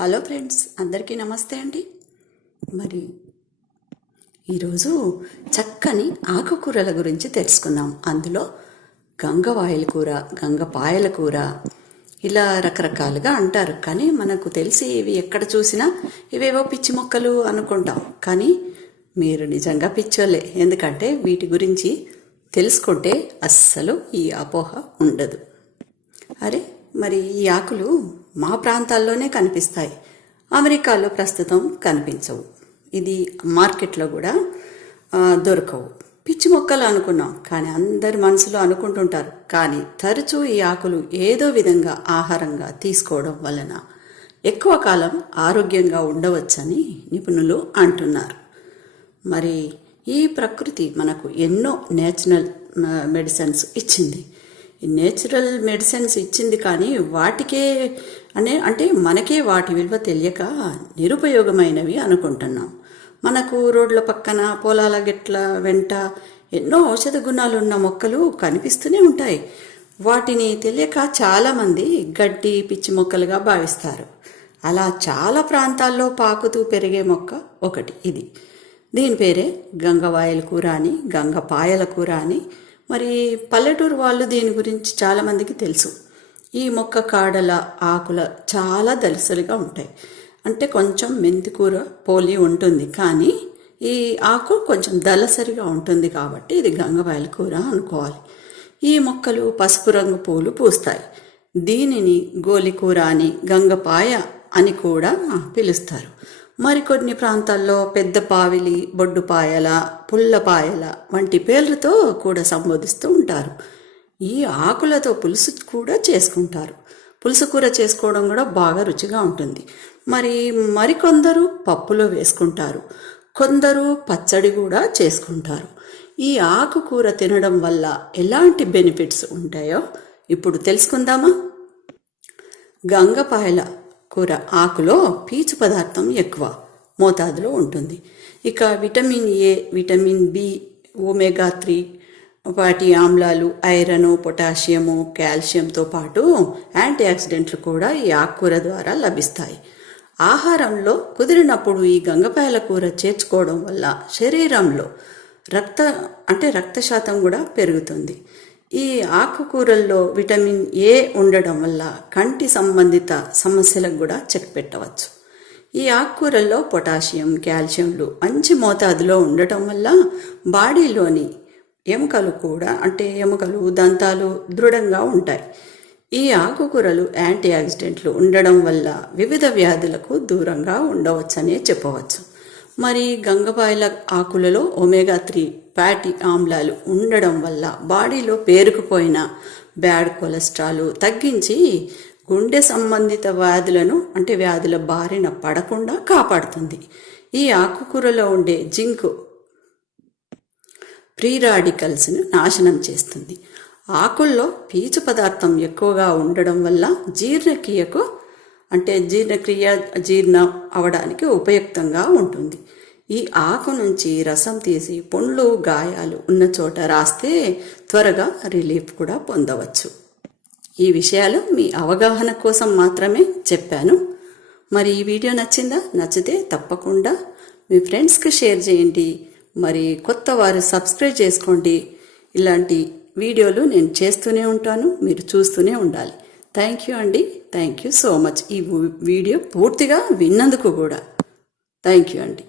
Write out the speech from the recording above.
Hello friends, అందరికీ నమస్తే అండి. మరి ఈరోజు చక్కని ఆకుకూరల గురించి తెలుసుకుందాం. అందులో గంగవాయల కూర, గంగపాయల కూర ఇలా రకరకాలుగా అంటారు. కానీ మనకు తెలిసి ఇవి ఎక్కడ చూసినా ఇవేవో పిచ్చి మొక్కలు అనుకుంటాం. కానీ మీరు నిజంగా పిచ్చోలే, ఎందుకంటే వీటి గురించి తెలుసుకుంటే అస్సలు ఈ అపోహ ఉండదు. అరే, మరి ఈ ఆకులు మా ప్రాంతాల్లోనే కనిపిస్తాయి, అమెరికాలో ప్రస్తుతం కనిపించవు, ఇది మార్కెట్లో కూడా దొరకవు. పిచ్చి మొక్కలు అనుకున్నాం, కానీ అందరి మనసులో అనుకుంటుంటారు. కానీ తరచూ ఈ ఆకులు ఏదో విధంగా ఆహారంగా తీసుకోవడం వలన ఎక్కువ కాలం ఆరోగ్యంగా ఉండవచ్చని నిపుణులు అంటున్నారు. మరి ఈ ప్రకృతి మనకు ఎన్నో నేచురల్ మెడిసిన్స్ ఇచ్చింది. ఈ నేచురల్ మెడిసిన్స్ ఇచ్చింది, కానీ వాటికే అంటే మనకే వాటి విలువ తెలియక నిరుపయోగమైనవి అనుకుంటున్నాం. మనకు రోడ్ల పక్కన, పొలాల గెట్ల వెంట ఎన్నో ఔషధ గుణాలు ఉన్న మొక్కలు కనిపిస్తూనే ఉంటాయి. వాటిని తెలియక చాలామంది గడ్డి, పిచ్చి మొక్కలుగా భావిస్తారు. అలా చాలా ప్రాంతాల్లో పాకుతూ పెరిగే మొక్క ఒకటి ఇది. దీని పేరే గంగవాయల కూర అని, గంగపాయల కూర అని. మరి పల్లెటూరు వాళ్ళు దీని గురించి చాలామందికి తెలుసు. ఈ మొక్క కాడల, ఆకుల చాలా దళసరిగా ఉంటాయి. అంటే కొంచెం మెంతికూర పోలి ఉంటుంది, కానీ ఈ ఆకు కొంచెం దళసరిగా ఉంటుంది కాబట్టి ఇది గంగవాయల కూర అనుకోవాలి. ఈ మొక్కలు పసుపు రంగు పూలు పూస్తాయి. దీనిని గోలికూర అని, గంగపాయ అని కూడా పిలుస్తారు. మరికొన్ని ప్రాంతాల్లో పెద్ద పావిలి, బొడ్డుపాయల, పుల్లపాయల వంటి పేర్లతో కూడా సంబోధిస్తూ ఉంటారు. ఈ ఆకులతో పులుసు కూడా చేసుకుంటారు. పులుసు కూర చేసుకోవడం కూడా బాగా రుచిగా ఉంటుంది. మరికొందరు పప్పులో వేసుకుంటారు, కొందరు పచ్చడి కూడా చేసుకుంటారు. ఈ ఆకుకూర తినడం వల్ల ఎలాంటి బెనిఫిట్స్ ఉంటాయో ఇప్పుడు తెలుసుకుందామా? గంగపాయల కూర ఆకులో పీచు పదార్థం ఎక్కువ మోతాదులో ఉంటుంది. ఇక vitamin A, vitamin B, omega 3 వాటి ఆమ్లాలు, ఐరన్, పొటాషియము, కాల్షియంతో పాటు యాంటీ ఆక్సిడెంట్లు కూడా ఈ ఆకుకూర ద్వారా లభిస్తాయి. ఆహారంలో కుదిరినప్పుడు ఈ గంగపాయల కూర చేర్చుకోవడం వల్ల శరీరంలో రక్త శాతం కూడా పెరుగుతుంది. ఈ ఆకుకూరల్లో విటమిన్ ఏ ఉండడం వల్ల కంటి సంబంధిత సమస్యలకు కూడా చెక్ పెట్టవచ్చు. ఈ ఆకుకూరల్లో పొటాషియం, కాల్షియంలు మంచి మోతాదులో ఉండటం వల్ల బాడీలోని ఎముకలు, దంతాలు దృఢంగా ఉంటాయి. ఈ ఆకుకూరలు యాంటీ ఆక్సిడెంట్లు ఉండడం వల్ల వివిధ వ్యాధులకు దూరంగా ఉండవచ్చనే చెప్పవచ్చు. మరి గంగపాయల ఆకులలో ఒమేగా 3 ఫ్యాటీ ఆమ్లాలు ఉండడం వల్ల బాడీలో పేరుకుపోయిన బ్యాడ్ కొలెస్ట్రాల్ తగ్గించి గుండె సంబంధిత వ్యాధుల బారిన పడకుండా కాపాడుతుంది. ఈ ఆకుకూరలో ఉండే జింక్ ఫ్రీ రాడికల్స్ను నాశనం చేస్తుంది. ఆకుల్లో పీచు పదార్థం ఎక్కువగా ఉండడం వల్ల జీర్ణం అవడానికి ఉపయుక్తంగా ఉంటుంది. ఈ ఆకు నుంచి రసం తీసి పుండ్లు, గాయాలు ఉన్న చోట రాస్తే త్వరగా రిలీఫ్ కూడా పొందవచ్చు. ఈ విషయాలు మీ అవగాహన కోసం మాత్రమే చెప్పాను. మరి ఈ వీడియో నచ్చిందా? నచ్చితే తప్పకుండా మీ ఫ్రెండ్స్కి షేర్ చేయండి. మరి కొత్త వారు సబ్స్క్రైబ్ చేసుకోండి. ఇలాంటి వీడియోలు నేను చేస్తూనే ఉంటాను, మీరు చూస్తూనే ఉండాలి. థ్యాంక్ యూ అండి. Thank you so much. ఈ వీడియో పూర్తిగా విన్నందుకు కూడా థ్యాంక్ యూ అండి.